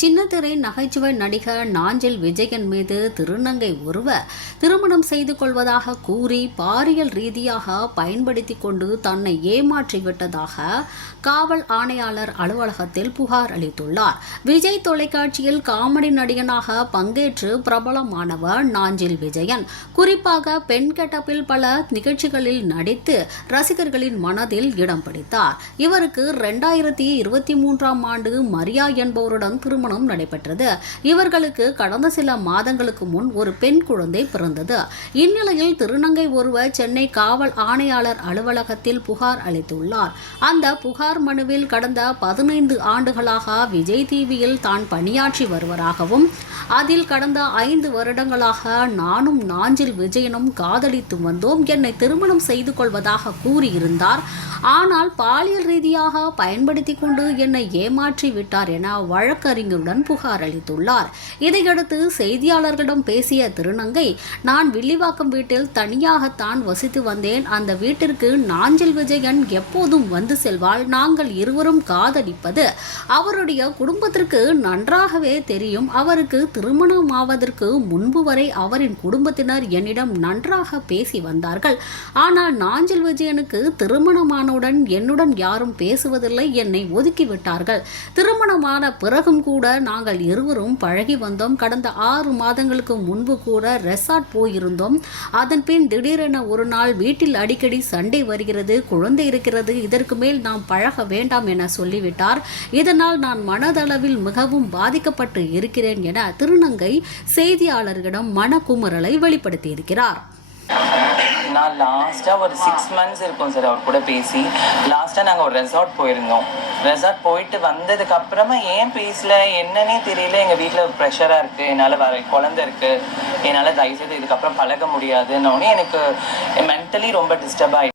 சின்னத்திரை நகைச்சுவை நடிகர் நாஞ்சில் விஜயன் மீது திருநங்கை ஒருவர் திருமணம் செய்து கொள்வதாக கூறி பாலியல் ரீதியாக பயன்படுத்தி கொண்டு தன்னை ஏமாற்றிவிட்டதாக காவல் ஆணையாளர் அலுவலகத்தில் புகார் அளித்துள்ளார். விஜய் தொலைக்காட்சியில் காமெடி நடிகனாக பங்கேற்று பிரபலமானவர் நாஞ்சில் விஜயன். குறிப்பாக பெண் கெட்டப்பில் பல நிகழ்ச்சிகளில் நடித்து ரசிகர்களின் மனதில் இடம் பிடித்தார். இவருக்கு ரெண்டாயிரத்தி இருபத்தி மூன்றாம் ஆண்டு மரியா என்பவருடன் திருமணம் நடைபெற்றது. இவர்களுக்கு கடந்த சில மாதங்களுக்கு முன் ஒரு பெண் குழந்தை பிறந்தது. இந்நிலையில் திருநங்கை ஒருவர் சென்னை காவல் ஆணையாளர் அலுவலகத்தில் புகார் அளித்துள்ளார். அந்த புகார் மனுவில் கடந்த பதினைந்து ஆண்டுகளாக விஜய் டிவியில் தான் பணியாற்றி வருவதாகவும் அதில் கடந்த ஐந்து வருடங்களாக நானும் நாஞ்சில் விஜயனும் காதலித்து வந்தோம் என்னை திருமணம் செய்து கொள்வதாக கூறியிருந்தார். ஆனால் பாலியல் ரீதியாக பயன்படுத்தி கொண்டு என்னை ஏமாற்றி விட்டார் என வழக்கறிஞர் வழக்கறிஞருடன் புகார் அளித்துள்ளார். இதையடுத்து செய்தியாளர்களிடம் பேசிய திருநங்கை நான் வில்லிவாக்கம் வீட்டில் தனியாகத்தான் வசித்து வந்தேன். அந்த வீட்டிற்கு நாஞ்சில் விஜயன் எப்போதும் வந்து செல்வாள். நாங்கள் இருவரும் காதலிப்பது அவருடைய குடும்பத்திற்கு நன்றாகவே தெரியும். அவருக்கு திருமணமாவதற்கு முன்பு வரை அவரின் குடும்பத்தினர் என்னிடம் நன்றாக பேசி வந்தார்கள். ஆனால் நாஞ்சில் விஜயனுக்கு திருமணமானவுடன் என்னுடன் யாரும் பேசுவதில்லை. என்னை ஒதுக்கிவிட்டார்கள் திருமணமான பிறகும் கூட கூட நாங்கள் இருவரும் பழகி வந்தோம். கடந்த ஆறு மாதங்களுக்கு முன்பு கூட ரெசார்ட் போயிருந்தோம். அதன் பின் திடீரென ஒரு நாள் வீட்டில் அடிக்கடி சண்டை வருகிறது. குழந்தை இருக்கிறது. இதற்கு மேல் நாம் பழக வேண்டாம் என சொல்லிவிட்டார். இதனால் நான் மனதளவில் மிகவும் பாதிக்கப்பட்டு இருக்கிறேன் என திருநங்கை செய்தியாளர்களிடம் மனக்குமுறலை வெளிப்படுத்தியிருக்கிறார். நான் லாஸ்ட்டாக ஒரு சிக்ஸ் மந்த்ஸ் இருக்கும் சார் அவர் கூட பேசி. லாஸ்ட்டாக நாங்கள் ஒரு ரெசார்ட் போயிருந்தோம். ரெசார்ட் போயிட்டு வந்ததுக்கு அப்புறமா ஏன் பேசல? என்னன்னே தெரியல. எங்கள் வீட்டில் ப்ரெஷராக இருக்குது என்னால் வர குழந்தை இருக்குது என்னால் தயவுசெய்து இதுக்கப்புறம் பழக முடியாதுன்னொடனே எனக்கு மென்டலி ரொம்ப டிஸ்டர்ப் ஆகிடுச்சு